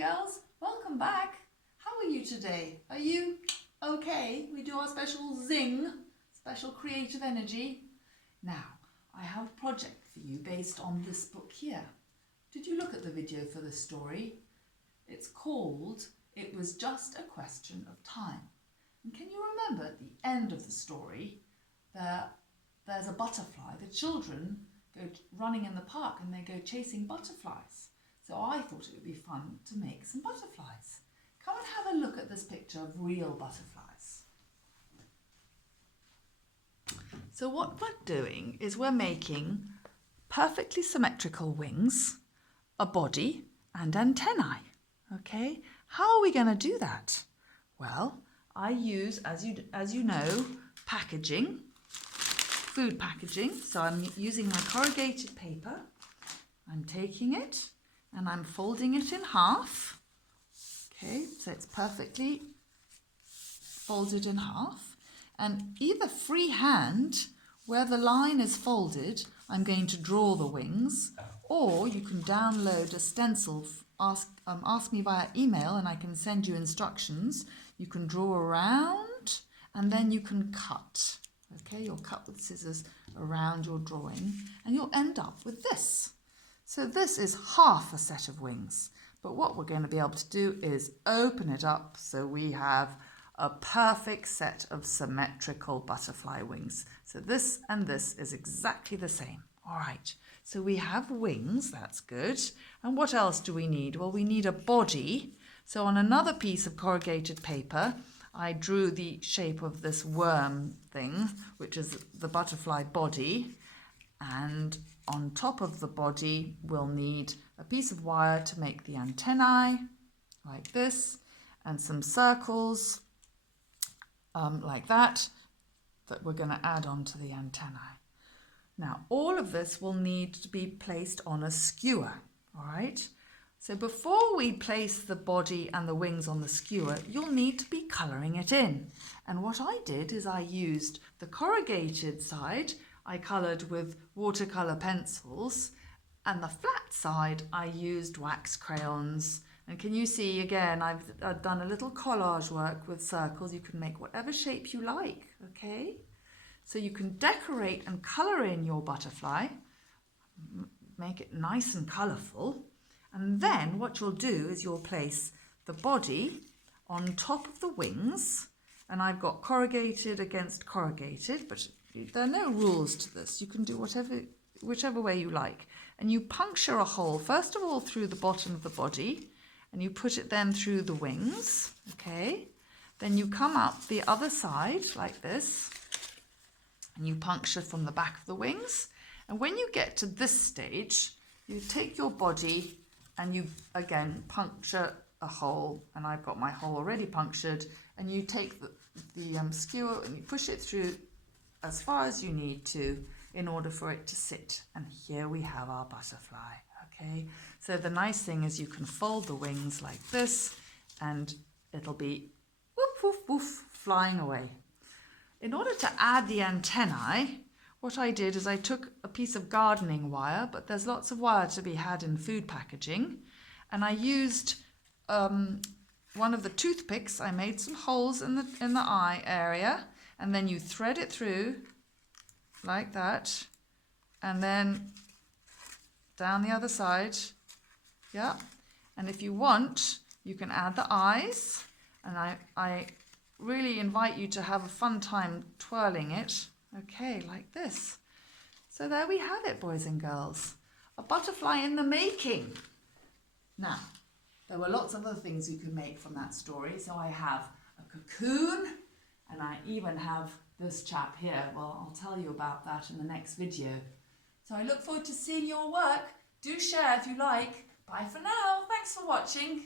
girls, welcome back. How are you today? Are you okay? We do our special zing, special creative energy. Now, I have a project for you based on this book here. Did you look at the video for this story? It's called It Was Just a Question of Time. And can you remember at the end of the story, there's a butterfly. The children go running in the park and they go chasing butterflies. So I thought it would be fun to make some butterflies. Come and have a look at this picture of real butterflies. So what we're doing is we're making perfectly symmetrical wings, a body and antennae. Okay, how are we going to do that? Well, I use, as you know, packaging, food packaging. So I'm using my corrugated paper. I'm taking it and I'm folding it in half. Okay, so it's perfectly folded in half. And either freehand, where the line is folded, I'm going to draw the wings, or you can download a stencil, ask me via email and I can send you instructions. You can draw around and then you can cut. Okay, you'll cut with scissors around your drawing and you'll end up with this. So this is half a set of wings, but what we're going to be able to do is open it up so we have a perfect set of symmetrical butterfly wings. So this and this is exactly the same. All right, so we have wings, that's good. And what else do we need? Well, we need a body. So on another piece of corrugated paper, I drew the shape of this worm thing, which is the butterfly body. And on top of the body, we'll need a piece of wire to make the antennae, like this, and some circles, like that we're going to add onto the antennae. Now, all of this will need to be placed on a skewer, all right? So before we place the body and the wings on the skewer, you'll need to be colouring it in. And what I did is I used the corrugated side, I coloured with watercolour pencils, and the flat side I used wax crayons. And can you see again, I've done a little collage work with circles. You can make whatever shape you like, okay? So you can decorate and colour in your butterfly, make it nice and colourful. And then what you'll do is you'll place the body on top of the wings. And I've got corrugated against corrugated, but there are no rules to this. You can do whichever way you like. And you puncture a hole, first of all, through the bottom of the body, and you put it then through the wings, okay? Then you come up the other side like this, and you puncture from the back of the wings. And when you get to this stage, you take your body and you, again, puncture a hole, and I've got my hole already punctured, and you take the skewer and you push it through as far as you need to in order for it to sit. And here we have our butterfly, okay? So the nice thing is you can fold the wings like this and it'll be woof, woof, woof, flying away. In order to add the antennae, what I did is I took a piece of gardening wire, but there's lots of wire to be had in food packaging, and I used one of the toothpicks. I made some holes in the eye area, and then you thread it through like that, and then down the other side, yeah. And if you want, you can add the eyes, and I really invite you to have a fun time twirling it, okay, like this. So there we have it, boys and girls, a butterfly in the making. Now, there were lots of other things you could make from that story. So I have a cocoon, and I even have this chap here. Well, I'll tell you about that in the next video. So I look forward to seeing your work. Do share if you like. Bye for now. Thanks for watching.